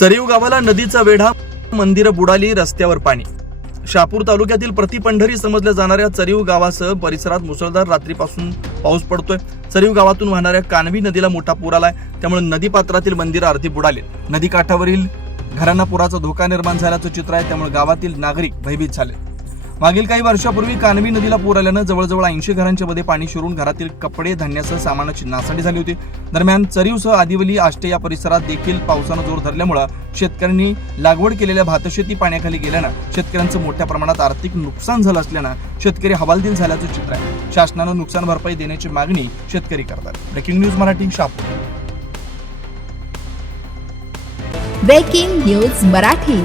चरीव गावाला नदीचा वेढा मंदिरं बुडाली रस्त्यावर पाणी. शापूर तालुक्यातील प्रतिपंढरी समजल्या जाणाऱ्या चरीव गावासह परिसरात मुसळधार रात्रीपासून पाऊस पडतोय. चरीव गावातून वाहणाऱ्या कानवी नदीला मोठा पूर आलाय. त्यामुळे नदीपात्रातील मंदिरं अर्धी बुडाली. नदी काठावरील घरांना पुराचा धोका निर्माण झाल्याचं चित्र आहे. त्यामुळे गावातील नागरिक भयभीत झाले. मागील काही वर्षापूर्वी कानवी नदीला पूर आल्यानं जवळजवळ ऐंशी घरांच्या मध्ये पाणी शिरून घरातील कपडे धान्यासह सामानाची नासाडी झाली होती. दरम्यान चरीवसह आदिवली आष्टे या परिसरात देखील पावसानं जोर धरल्यामुळं शेतकऱ्यांनी लागवड केलेल्या भातशेती पाण्याखाली गेल्यानं शेतकऱ्यांचं मोठ्या प्रमाणात आर्थिक नुकसान झालं असल्यानं शेतकरी हवालदिल झाल्याचं चित्र आहे. शासनानं नुकसान भरपाई देण्याची मागणी शेतकरी करतात. Breaking news Marathi Shapur breaking news Marathi.